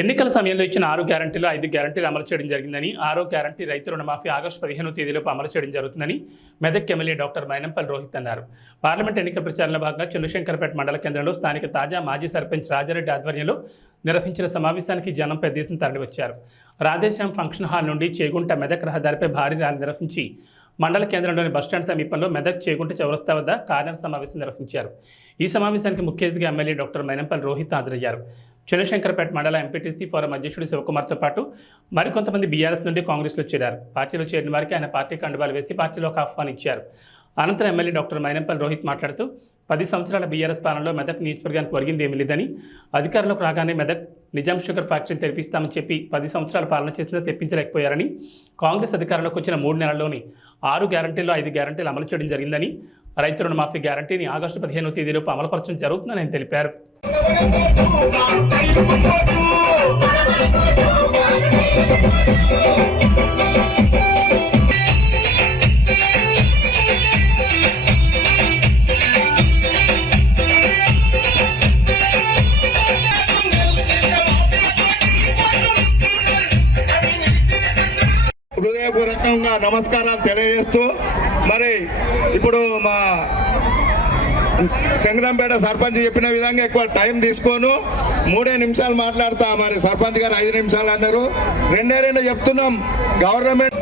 ఎన్నికల సమయంలో ఇచ్చిన 6 గ్యారంటీలు 5 గ్యారంటీలు అమలు చేయడం జరిగిందని, 6వ గ్యారంటీ రైతు రుణమాఫీ ఆగస్టు 15వ తేదీలోపు అమలు చేయడం జరుగుతుందని మెదక్ ఎమ్మెల్యే డాక్టర్ మైనంపల్లి రోహిత్ అన్నారు. పార్లమెంట్ ఎన్నికల ప్రచారంలో భాగంగా చంద్రశంకరపేట మండల కేంద్రంలో స్థానిక తాజా మాజీ సర్పంచ్ రాజారెడ్డి ఆధ్వర్యంలో నిర్వహించిన సమావేశానికి జనం పెద్ద ఎత్తున తరలివచ్చారు. రాధేశ్యామ్ ఫంక్షన్ హాల్ నుండి చేగుంట మెదక్ రహదారిపై భారీ ర్యాలీ నిర్వహించి మండల కేంద్రంలోని బస్టాండ్ సమీపంలో మెదక్ చేగుంట చౌరస్తా వద్ద కార్నర్ సమావేశం నిర్వహించారు. ఈ సమావేశానికి ముఖ్య అతిథిగా ఎమ్మెల్యే డాక్టర్ మైనంపల్లి రోహిత్ హాజరయ్యారు. చంద్రశంకరపేట మండల ఎంపీటీసీ ఫోరం అధ్యక్షుడు శివకుమార్తో పాటు మరికొంతమంది బీఆర్ఎస్ నుండి కాంగ్రెస్లో చేరారు. పార్టీలో చేరిన వారికి ఆయన పార్టీ కండువాలు వేసి పార్టీలోకి ఆహ్వానించారు. అనంతరం ఎమ్మెల్యే డాక్టర్ మైనంపల్లి రోహిత్ మాట్లాడుతూ 10 సంవత్సరాల బీఆర్ఎస్ పాలనలో మెదక్ నియోజకవర్గానికి ఒరిగింది ఏమీ లేదని, అధికారంలోకి రాగానే మెదక్ నిజాం షుగర్ ఫ్యాక్టరీని తెరిపిస్తామని చెప్పి 10 సంవత్సరాల పాలన చేసినా తెప్పించలేకపోయారని, కాంగ్రెస్ అధికారంలోకి వచ్చిన 3 నెలల్లోని 6 గ్యారంటీల్లో 5 గ్యారంటీలు అమలు చేయడం జరిగిందని, రైతు రుణమాఫీ గ్యారంటీని ఆగస్టు 15వ తేదీలోపు అమలుపరచడం జరుగుతుందని ఆయన తెలిపారు. హృదయపూర్వకంగా నమస్కారాలు తెలియజేస్తూ, మరి ఇప్పుడు మా శంకరంపేట సర్పంచ్ చెప్పిన విధంగా ఎక్కువ టైం తీసుకోను, 3 నిమిషాలు మాట్లాడతా. మరి సర్పంచ్ గారు 5 నిమిషాలు అన్నారు, 2 చెప్తున్నాం. గవర్నమెంట్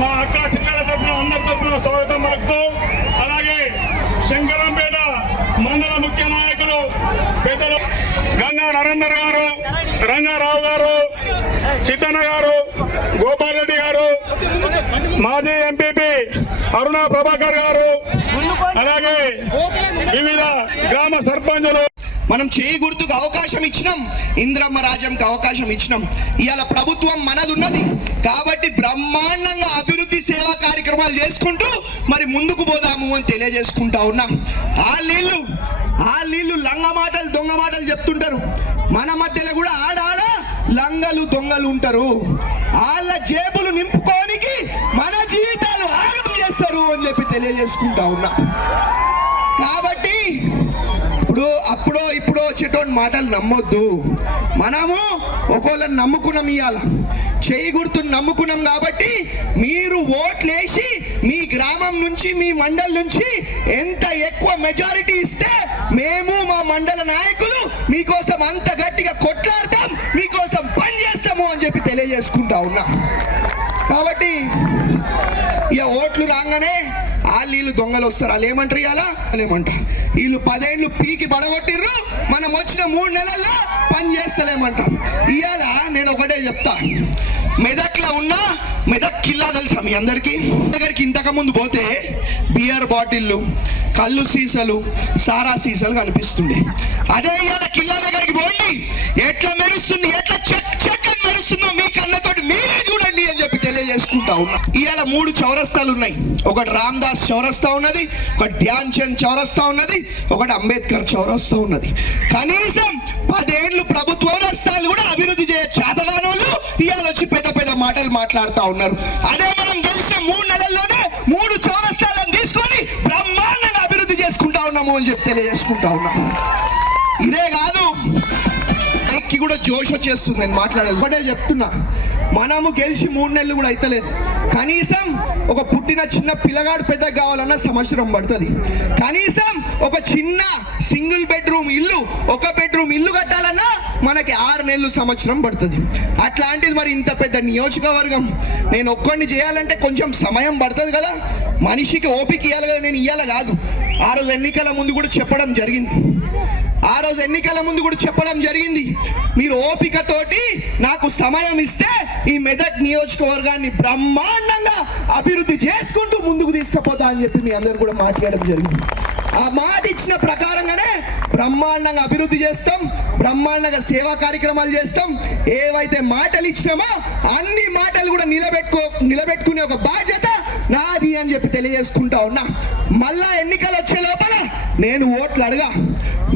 మా అక్క చిన్నల తరఫున అందరి తరఫున స్వాగతం పలుకుతూ, అలాగే శంకరంపేట మండల ముఖ్య నాయకులు పెద్దలు గంగా నరేందర్ గారు, రంగారావు గారు, సిద్ధన్న గారు, గోపాల్ రెడ్డి గారు, మాజీ ఎంపీపీ అరుణ ప్రభాకర్ గారు, అలాగే వివిధ గ్రామ సర్పంచులు. మనం చేయి గుర్తుకు అవకాశం ఇచ్చినాం, ఇంద్రమ్మ రాజ్యంకి అవకాశం ఇచ్చినాం. ఇవాళ ప్రభుత్వం మనదున్నది కాబట్టి బ్రహ్మాండంగా అభివృద్ధి సేవా కార్యక్రమాలు చేసుకుంటూ మరి ముందుకు పోదాము అని తెలియజేసుకుంటా ఉన్నాం. ఆ నీళ్లు లంగ మాటలు దొంగ మాటలు చెప్తుంటారు. మన మధ్యలో కూడా ఆడాడ లంగలు దొంగలు ఉంటారు. వాళ్ళ జేబులు నింపుకోనికి మన జీవితాలు ఆగం చేస్తారు అని చెప్పి తెలియజేసుకుంటా ఉన్నా. కాబట్టి అప్పుడో ఇప్పుడో వచ్చేటువంటి మాటలు నమ్మొద్దు. మనము ఒకళ్ళని నమ్ముకున్నాం, ఇవాళ చేయి గుర్తుని నమ్ముకున్నాం. కాబట్టి మీరు ఓట్లేసి మీ గ్రామం నుంచి మీ మండల నుంచి ఎంత ఎక్కువ మెజారిటీ ఇస్తే మేము మా మండల నాయకులు మీకోసం అంత గట్టిగా కొట్లాడతాం, మీకోసం పని చేస్తాము అని చెప్పి తెలియజేసుకుంటా ఉన్నాం. కాబట్టి ఇక ఓట్లు రాగానే వీళ్ళు దొంగలు వస్తారు. వాళ్ళు ఏమంటారు, ఇవాళ వీళ్ళు 10 ఏళ్ళు పీకి బడగొట్టిర్రు, మనం వచ్చిన 3 నెలల్లో పని చేస్తలేమంటారు. ఇవాళ నేను ఒకటే చెప్తా, మెదక్లో ఉన్న మెదక్ కిల్లా తెలుసా మీ అందరికీ? దగ్గరికి ఇంతకు ముందు పోతే బియర్ బాటిళ్ళు, కళ్ళు సీసాలు, సారా సీసాలు కనిపిస్తుండే. అదే ఇవాళ కిల్లా దగ్గరికి పోయి ఎట్లా మెరుస్తుంది, ఎట్లా చెక్క మెరుస్తుందో మీ కళ్ళతోటి మీరే చూడండి అని చెప్పి తెలియజేసుకుంటా ఉన్నా. ఇవాళ 3 చౌరస్తాలు ఉన్నాయి. ఒకటి రామ్దాస్ చౌరస్తా ఉన్నది, ఒకటి ధ్యాన్ చంద్ చౌరస్తా ఉన్నది, ఒకటి అంబేద్కర్ చౌరస్తా ఉన్నది. కనీసం 10 ఏళ్ళు ప్రభుత్వ చౌరస్తాలు కూడా అభివృద్ధి చేయ చేతగానోళ్ళు ఇవాళ వచ్చి పెద్ద పెద్ద మాటలు మాట్లాడుతూ ఉన్నారు. అదే మనం గెలిచిన 3 నెలల్లోనే 3 చౌరస్తాలను తీసుకొని బ్రహ్మాండంగా అభివృద్ధి చేసుకుంటా ఉన్నాము అని చెప్పి తెలియజేసుకుంటా ఉన్నాము. ఇదే కాదు, కూడా జోష్ వచ్చేస్తుంది. నేను మాట్లాడేది ఒకటే చెప్తున్నా, మనము గెలిచి 3 నెలలు కూడా అయితలేదు. కనీసం ఒక పుట్టిన చిన్న పిల్లగాడు పెద్ద కావాలన్నా సంవత్సరం పడుతుంది. కనీసం ఒక చిన్న సింగిల్ బెడ్రూమ్ ఇల్లు, ఒక బెడ్రూమ్ ఇల్లు కట్టాలన్నా మనకి 6 నెలలు సంవత్సరం పడుతుంది. అట్లాంటిది మరి ఇంత పెద్ద నియోజకవర్గం నేను ఒక్కడిని చేయాలంటే కొంచెం సమయం పడుతుంది కదా. మనిషికి ఓపిక ఇవ్వాలి కదా. నేను ఇవ్వాలి కాదు, ఆ రోజు ఎన్నికల ముందు కూడా చెప్పడం జరిగింది. మీరు ఓపికతోటి నాకు సమయం ఇస్తే ఈ మెదక్ నియోజకవర్గాన్ని బ్రహ్మాండంగా అభివృద్ధి చేసుకుంటూ ముందుకు తీసుకుపోతా అని చెప్పి మీ అందరు కూడా మాట్లాడడం జరిగింది. ఆ మాట ఇచ్చిన ప్రకారంగానే బ్రహ్మాండంగా అభివృద్ధి చేస్తాం, బ్రహ్మాండంగా సేవా కార్యక్రమాలు చేస్తాం. ఏవైతే మాటలు ఇచ్చినామో అన్ని మాటలు కూడా నిలబెట్టుకునే ఒక బాధ్యత నాది అని చెప్పి తెలియజేసుకుంటా ఉన్నా. మళ్ళా ఎన్నికలు వచ్చే లోపల నేను ఓట్లు అడగా,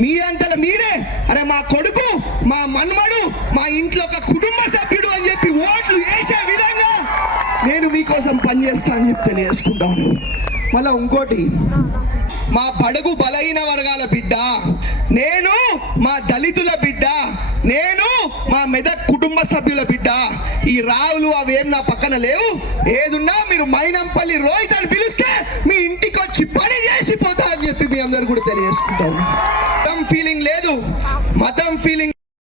మీరంతలో మీరే అరే మా కొడుకు, మా మన్మడు, మా ఇంట్లో ఒక కుటుంబ సభ్యుడు అని చెప్పి ఓట్లు వేసే విధంగా నేను మీకోసం పనిచేస్తా అని చెప్పి తెలియజేసుకుంటాను. మళ్ళా ఇంకోటి, మా బడుగు బలహీన వర్గాల బిడ్డ నేను, మా దళితుల బిడ్డ నేను, మా మెదక్ కుటుంబ సభ్యుల బిడ్డ. ఈ రావులు అవేం నా పక్కన లేవు. ఏదున్నా మీరు మైనంపల్లి రోహిత్ అని పిలిస్తే మీ ఇంటికి వచ్చి పని చేసిపోతా అని చెప్పి మీ అందరు కూడా తెలియజేసుకుంటారు. మతం ఫీలింగ్ లేదు, మతం ఫీలింగ్